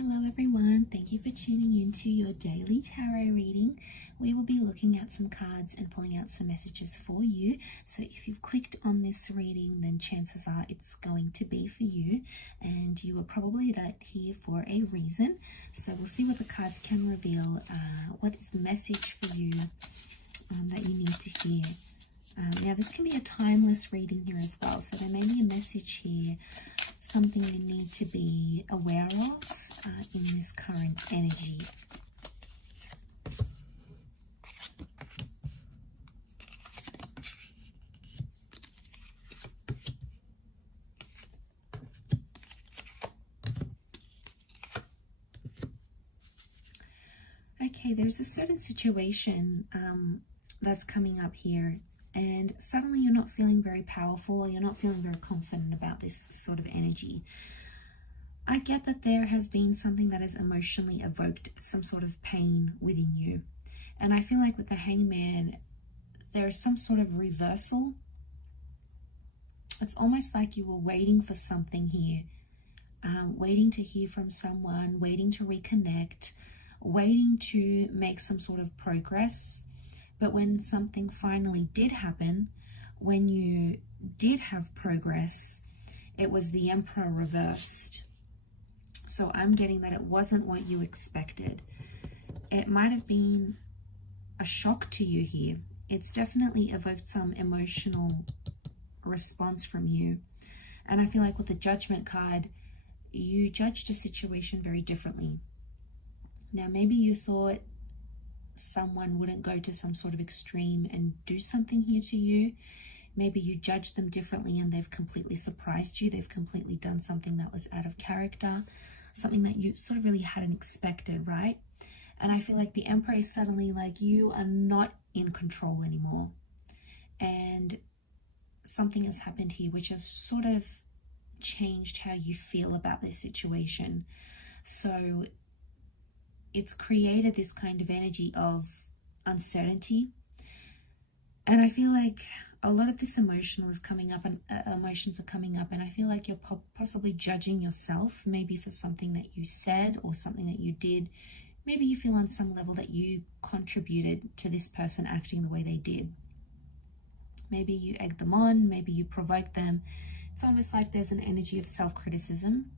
Hello everyone, thank you for tuning in to your daily tarot reading. We will be looking at some cards and pulling out some messages for you. So if you've clicked on this reading, then chances are it's going to be for you, and you were probably here for a reason. So we'll see what the cards can reveal. What is the message for you that you need to hear? Now this can be a timeless reading here as well, so there may be a message here, something you need to be aware of in this current energy. Okay, there's a certain situation that's coming up here, and suddenly you're not feeling very powerful, or you're not feeling very confident about this sort of energy. I get that there has been something that has emotionally evoked some sort of pain within you. And I feel like with the Hangman, there is some sort of reversal. It's almost like you were waiting for something here, waiting to hear from someone, waiting to reconnect, waiting to make some sort of progress. But when something finally did happen, when you did have progress, it was the Emperor reversed. So I'm getting that it wasn't what you expected. It might have been a shock to you here. It's definitely evoked some emotional response from you. And I feel like with the Judgment card, you judged a situation very differently. Now, maybe you thought someone wouldn't go to some sort of extreme and do something here to you. Maybe you judged them differently and they've completely surprised you. They've completely done something that was out of character, something that you sort of really hadn't expected, right? And I feel like the Emperor is suddenly like, you are not in control anymore. And something has happened here which has sort of changed how you feel about this situation. So it's created this kind of energy of uncertainty. And I feel like a lot of this emotional is coming up, and emotions are coming up, and I feel like you're possibly judging yourself, maybe for something that you said or something that you did. Maybe you feel on some level that you contributed to this person acting the way they did. Maybe you egged them on, maybe you provoked them. It's almost like there's an energy of self-criticism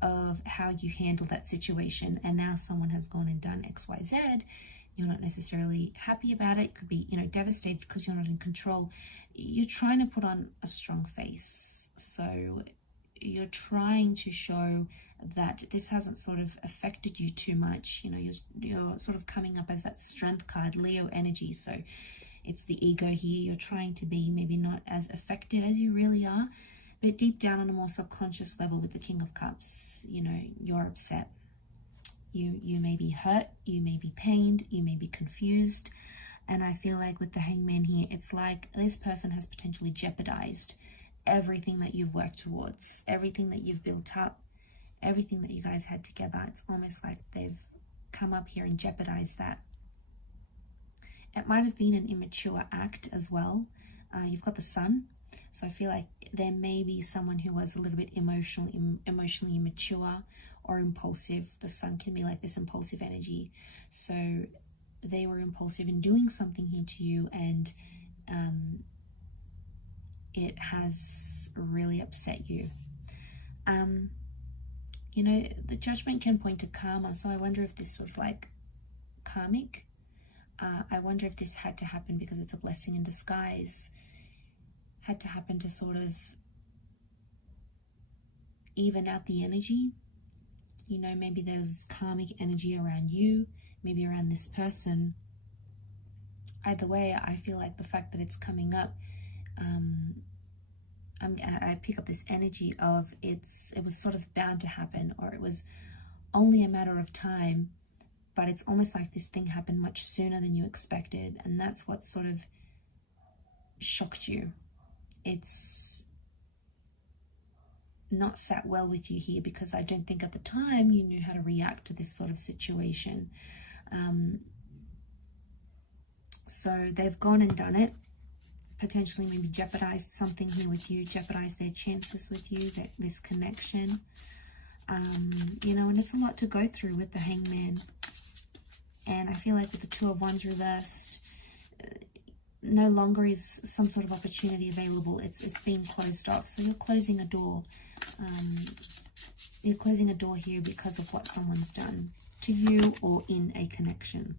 of how you handle that situation, and now someone has gone and done XYZ. You're not necessarily happy about it. Could be, devastated because you're not in control. You're trying to put on a strong face. So you're trying to show that this hasn't sort of affected you too much. You're sort of coming up as that strength card, Leo energy. So it's the ego here. You're trying to be maybe not as affected as you really are, but deep down on a more subconscious level with the King of Cups, you're upset. You may be hurt, you may be pained, you may be confused. And I feel like with the Hangman here, it's like this person has potentially jeopardized everything that you've worked towards, everything that you've built up, everything that you guys had together. It's almost like they've come up here and jeopardized that. It might have been an immature act as well. You've got the Sun. So I feel like there may be someone who was a little bit emotionally immature or impulsive. The Sun can be like this impulsive energy. So they were impulsive in doing something here to you, and it has really upset you. The Judgment can point to karma. So I wonder if this was like karmic. I wonder if this had to happen because it's a blessing in disguise. Had to happen to sort of even out the energy. Maybe there's karmic energy around you, maybe around this person. Either way, I feel like the fact that it's coming up, I pick up this energy of it was sort of bound to happen, or it was only a matter of time, but it's almost like this thing happened much sooner than you expected, and that's what sort of shocked you. It's not sat well with you here, because I don't think at the time you knew how to react to this sort of situation. So they've gone and done it, potentially maybe jeopardized something here with you, jeopardized their chances with you, this connection. You know, and it's a lot to go through with the Hangman. And I feel like with the Two of Wands reversed, no longer is some sort of opportunity available. It's being closed off. So you're closing a door. You're closing a door here because of what someone's done to you or in a connection.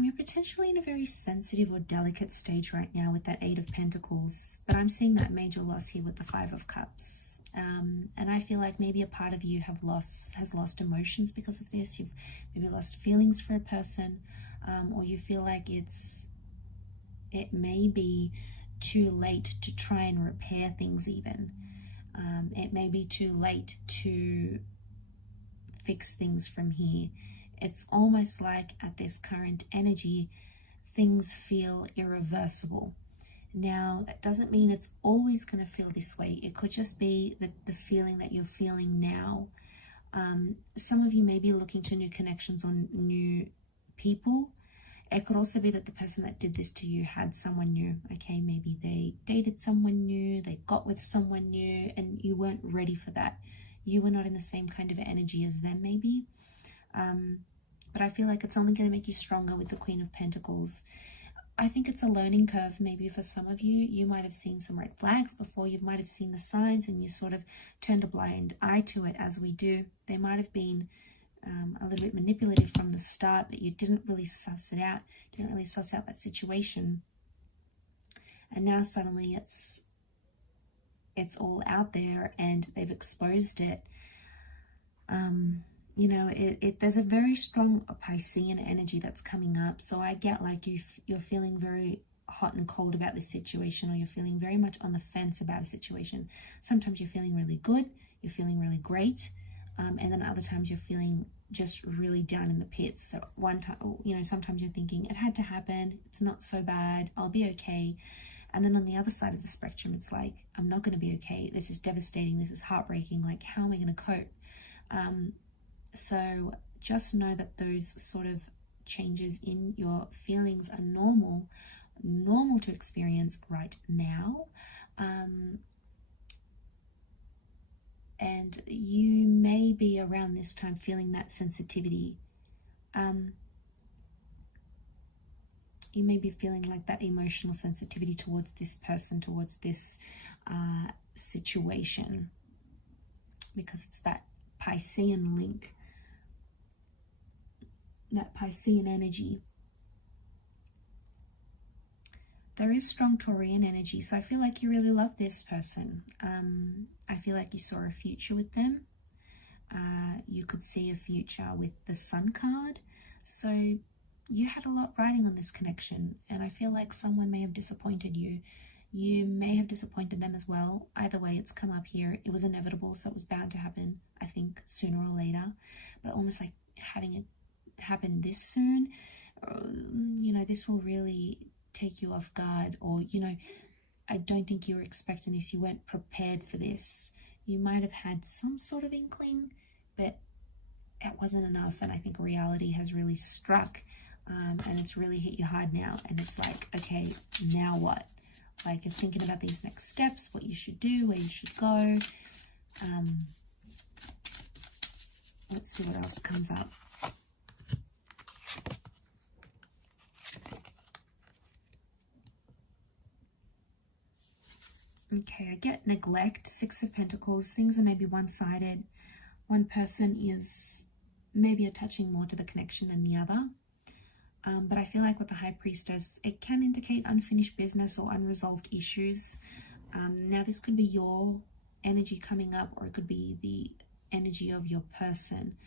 You're potentially in a very sensitive or delicate stage right now with that Eight of Pentacles, but I'm seeing that major loss here with the Five of Cups. And I feel like maybe a part of you has lost emotions because of this. You've maybe lost feelings for a person, or you feel like it may be too late to try and repair things even. It may be too late to fix things from here. It's almost like at this current energy, things feel irreversible. Now, that doesn't mean it's always going to feel this way. It could just be the feeling that you're feeling now. Some of you may be looking to new connections or new people. It could also be that the person that did this to you had someone new. Okay, maybe they dated someone new, they got with someone new, and you weren't ready for that. You were not in the same kind of energy as them, maybe. But I feel like it's only going to make you stronger with the Queen of Pentacles. I think it's a learning curve. Maybe for some of you, you might have seen some red flags before. You might have seen the signs and you sort of turned a blind eye to it, as we do. They might have been a little bit manipulative from the start, but you didn't really suss it out. Didn't really suss out that situation. And now suddenly it's all out there and they've exposed it. You know, there's a very strong Piscean energy that's coming up. So I get like you're feeling very hot and cold about this situation, or you're feeling very much on the fence about a situation. Sometimes you're feeling really good, you're feeling really great, and then other times you're feeling just really down in the pits. So one time, you know, sometimes you're thinking it had to happen, it's not so bad, I'll be okay. And then on the other side of the spectrum, it's like, I'm not going to be okay, this is devastating, this is heartbreaking, like how am I going to cope? So just know that those sort of changes in your feelings are normal to experience right now. And you may be around this time feeling that sensitivity. You may be feeling like that emotional sensitivity towards this person, towards this situation, because it's that Piscean link, that Piscean energy. There is strong Taurian energy, so I feel like you really love this person. I feel like you saw a future with them. You could see a future with the Sun card. So you had a lot riding on this connection, and I feel like someone may have disappointed you. You may have disappointed them as well. Either way, it's come up here. It was inevitable, so it was bound to happen, I think, sooner or later. But almost like having it happen this soon, you know, this will really take you off guard. Or, you know, I don't think you were expecting this. You weren't prepared for this. You might have had some sort of inkling, but it wasn't enough. And I think reality has really struck, and it's really hit you hard now. And it's like, okay, now what? Like, you're thinking about these next steps, what you should do, where you should go. Let's see what else comes up. Okay, I get neglect, Six of Pentacles. Things are maybe one-sided. One person is maybe attaching more to the connection than the other. But I feel like with the High Priestess, it can indicate unfinished business or unresolved issues. Now, this could be your energy coming up, or it could be the energy of your person.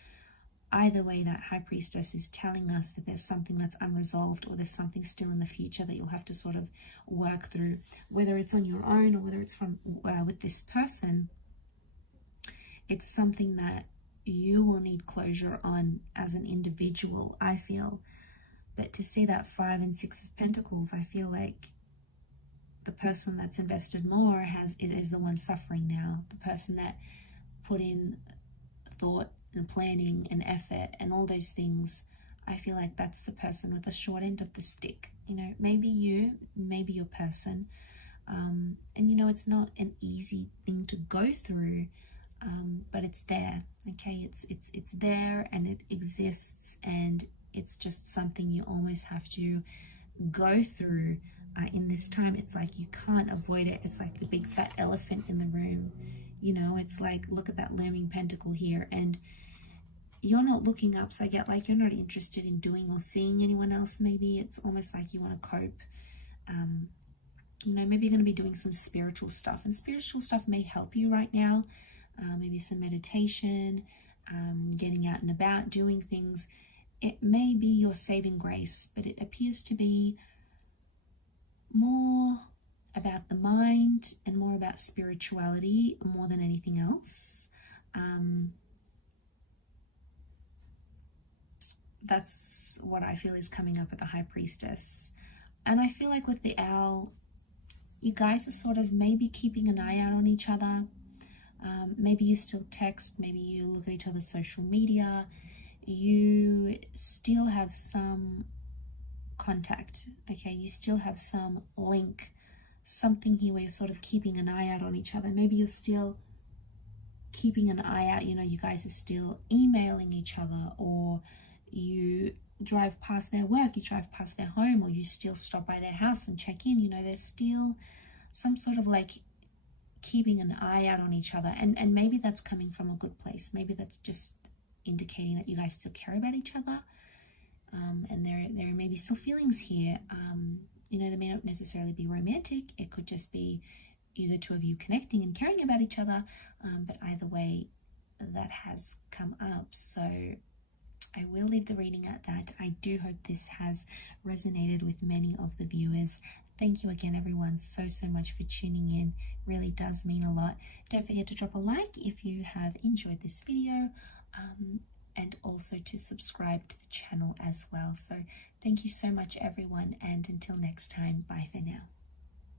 Either way, that High Priestess is telling us that there's something that's unresolved, or there's something still in the future that you'll have to sort of work through, whether it's on your own or whether it's from with this person. It's something that you will need closure on as an individual, I feel. But to see that Five and Six of Pentacles, I feel like the person that's invested more is the one suffering now. The person that put in thought and planning and effort and all those things, I feel like that's the person with the short end of the stick You know, maybe you, maybe your person. And you know, it's not an easy thing to go through, but it's there. Okay, it's there and it exists, and it's just something you almost have to go through in this time. It's like you can't avoid it. It's like the big fat elephant in the room. You know, it's like, look at that looming pentacle here, and you're not looking up. So I get like you're not interested in doing or seeing anyone else. Maybe it's almost like you want to cope. You know, maybe you're going to be doing some spiritual stuff, and spiritual stuff may help you right now. Maybe some meditation, getting out and about, doing things. It may be your saving grace, but it appears to be more about the mind and more about spirituality more than anything else. That's what I feel is coming up with the High Priestess. And I feel like with the Owl, you guys are sort of maybe keeping an eye out on each other. Maybe you still text, maybe you look at each other's social media. You still have some contact, okay? You still have some link, something here where you're sort of keeping an eye out on each other. Maybe you're still keeping an eye out, you know, you guys are still emailing each other, or you drive past their work, you drive past their home, or you still stop by their house and check in. You know, there's still some sort of like keeping an eye out on each other, and maybe that's coming from a good place. Maybe that's just indicating that you guys still care about each other, and there may be still feelings here. You know, they may not necessarily be romantic. It could just be either two of you connecting and caring about each other, but either way, that has come up. So I will leave the reading at that. I do hope this has resonated with many of the viewers. Thank you again, everyone, so much for tuning in. Really does mean a lot. Don't forget to drop a like if you have enjoyed this video, and also to subscribe to the channel as well. So thank you so much, everyone, and until next time, bye for now.